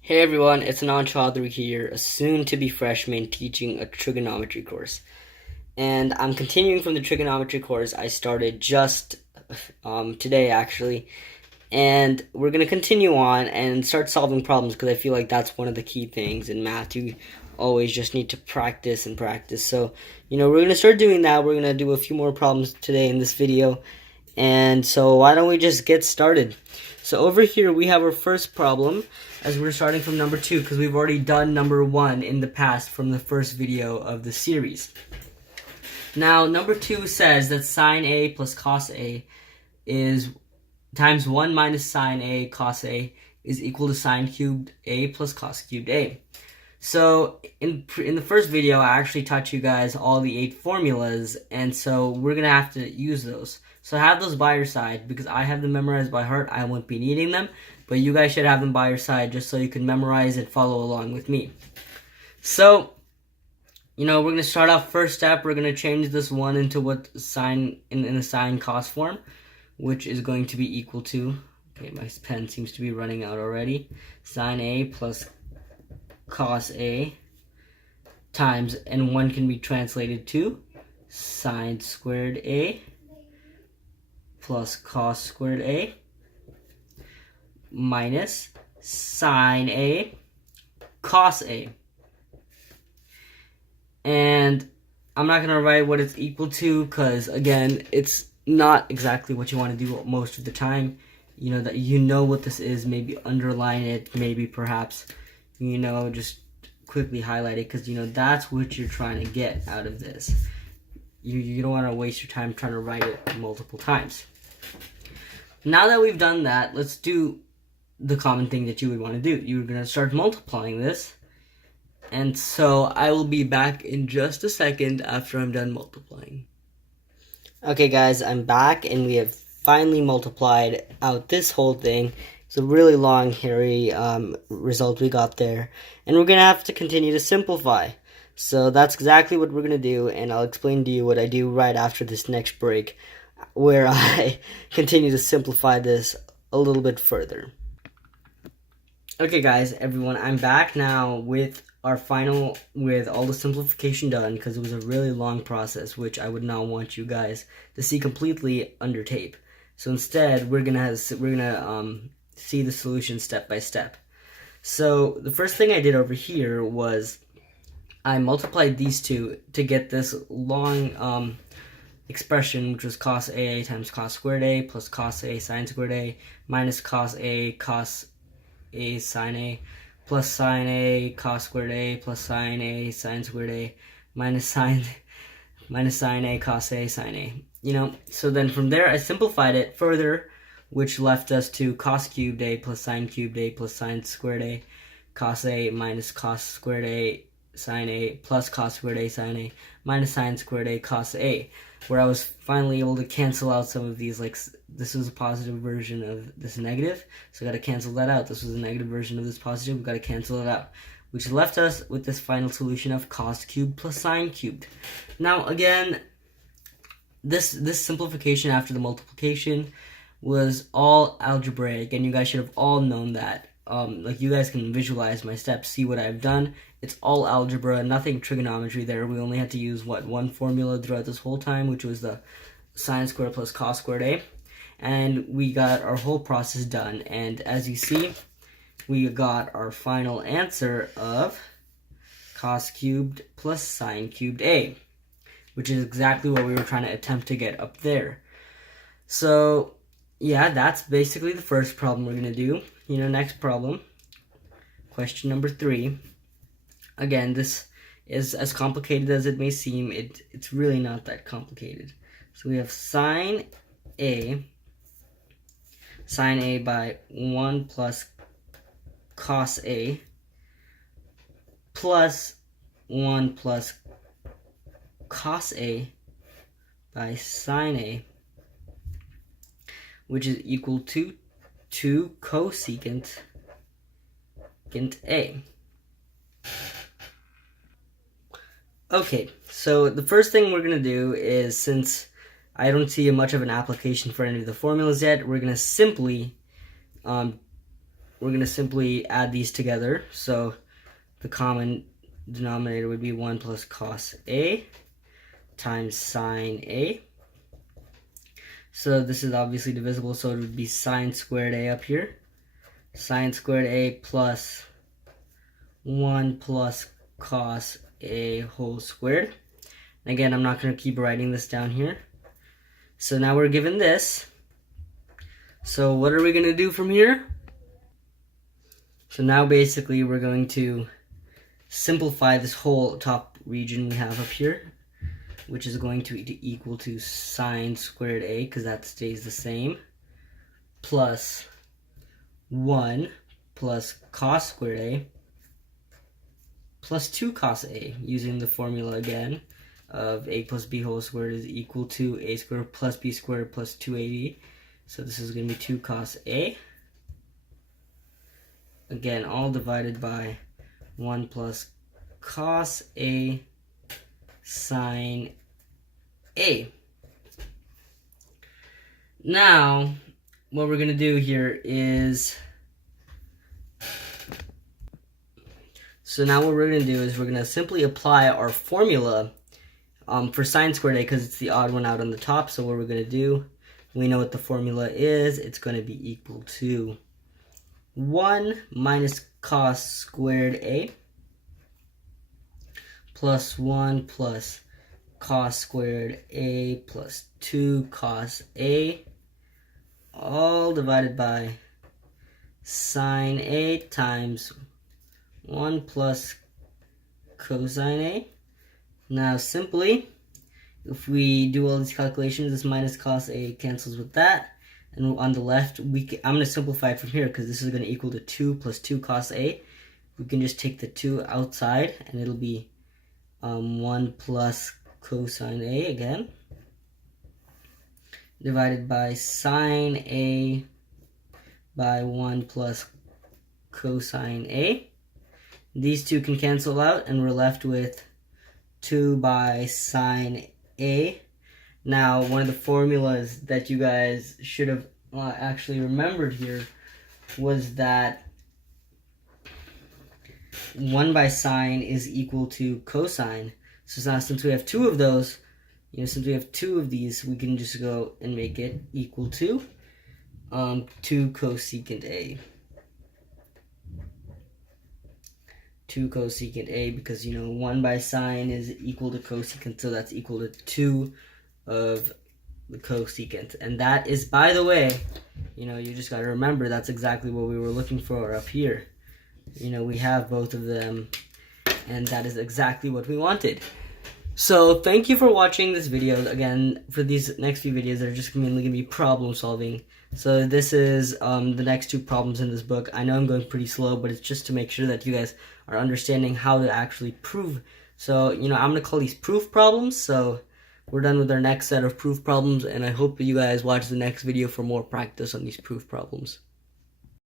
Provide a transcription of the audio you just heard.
Hey everyone, it's Anand Chaudhary here, a soon-to-be freshman teaching a trigonometry course. And I'm continuing from the trigonometry course I started just today, actually. And we're going to continue on and start solving problems because I feel like that's one of the key things in math. You always just need to practice and practice. So, we're going to start doing that. We're going to do a few more problems today in this video. And so why don't we just get started? So over here we have our first problem, as we're starting from number 2 because we've already done number 1 in the past from the first video of the series. Now number 2 says that sine A plus cos A is times 1 minus sine A cos A is equal to sine cubed A plus cos cubed A. So in the first video, I actually taught you guys all the 8 formulas, and so we're going to have to use those. So have those by your side, because I have them memorized by heart. I won't be needing them, but you guys should have them by your side just so you can memorize and follow along with me. So, we're going to start off first step. We're going to change this 1 into what sine in the sine cos form, which is going to be equal to, okay, my pen seems to be running out already, sine A plus cos A times, and 1 can be translated to sine squared A plus cos squared A minus sine A cos A. And I'm not going to write what it's equal to because, again, it's not exactly what you want to do most of the time. That you know what this is, maybe underline it, maybe perhaps just quickly highlight it, because that's what you're trying to get out of this. You don't want to waste your time trying to write it multiple times. Now that we've done that, let's do the common thing that you would want to do. You're going to start multiplying this, and so I will be back in just a second after I'm done multiplying. Okay guys, I'm back, and we have finally multiplied out this whole thing. It's a really long, hairy result we got there. And we're going to have to continue to simplify. So that's exactly what we're going to do, and I'll explain to you what I do right after this next break, where I continue to simplify this a little bit further. Okay guys, everyone, I'm back now with our final, with all the simplification done, because it was a really long process, which I would not want you guys to see completely under tape. So instead, we're gonna see the solution step by step. So the first thing I did over here was I multiplied these two to get this long expression, which was cos A times cos squared A plus cos A sine squared A minus cos A sine A plus sine A cos squared A plus sine A sine squared A minus sine A cos A sine A. So then from there I simplified it further, which left us to cos cubed A plus sine squared A cos A minus cos squared A sine A plus cos squared A sine A minus sine squared A cos A, where I was finally able to cancel out some of these, like this was a positive version of this negative, so I got to cancel that out. This was a negative version of this positive, we've got to cancel it out, which left us with this final solution of cos cubed plus sine cubed. Now again, this simplification after the multiplication was all algebraic, and you guys should have all known that. Like, you guys can visualize my steps, see what I've done. It's all algebra, nothing trigonometry there. We only had to use, one formula throughout this whole time, which was the sine squared plus cos squared A. And we got our whole process done. And as you see, we got our final answer of cos cubed plus sine cubed A, which is exactly what we were trying to attempt to get up there. So yeah, that's basically the first problem we're going to do. Next problem, question number 3. Again, this is as complicated as it may seem. It's really not that complicated. So we have sine A by 1 plus cos A plus 1 plus cos A by sine A, which is equal to 2 cosecant A. Okay, so the first thing we're going to do is, since I don't see much of an application for any of the formulas yet, we're going to simply we're going to simply add these together. So the common denominator would be 1 plus cos A times sine A. So this is obviously divisible, so it would be sine squared A up here. Sine squared A plus 1 plus cos A whole squared. And again, I'm not going to keep writing this down here. So now we're given this. So what are we going to do from here? So now basically we're going to simplify this whole top region we have up here, which is going to be equal to sine squared A, because that stays the same, plus 1 plus cos squared A plus 2 cos A, using the formula again of A plus B whole squared is equal to A squared plus B squared plus 2AB. So this is going to be 2 cos A. Again, all divided by 1 plus cos A sine A. Now, what we're going to do here is, so now what we're going to do is we're going to simply apply our formula for sine squared A, because it's the odd one out on the top. So what we're going to do, we know what the formula is. It's going to be equal to 1 minus cos squared A plus 1 plus cos squared A plus 2 cos A, all divided by sine A times 1 plus cosine A. Now simply, if we do all these calculations, this minus cos A cancels with that. And on the left, I'm going to simplify it from here, because this is going to equal to 2 plus 2 cos A. We can just take the 2 outside, and it'll be 1 plus cosine A again, divided by sine A by 1 plus cosine A. These two can cancel out, and we're left with 2 by sine A. Now, one of the formulas that you guys should have actually remembered here was that 1 by sine is equal to cosine. So now, since we have two of those, since we have two of these, we can just go and make it equal to 2 cosecant A. 2 cosecant A, because 1 by sine is equal to cosecant, so that's equal to 2 of the cosecant. And that is, by the way, you just got to remember, that's exactly what we were looking for up here. We have both of them, and that is exactly what we wanted. So thank you for watching this video. Again, for these next few videos, they're just mainly going to be problem solving. So this is the next two problems in this book. I know I'm going pretty slow, but it's just to make sure that you guys are understanding how to actually prove. So, I'm going to call these proof problems. So we're done with our next set of proof problems, and I hope you guys watch the next video for more practice on these proof problems.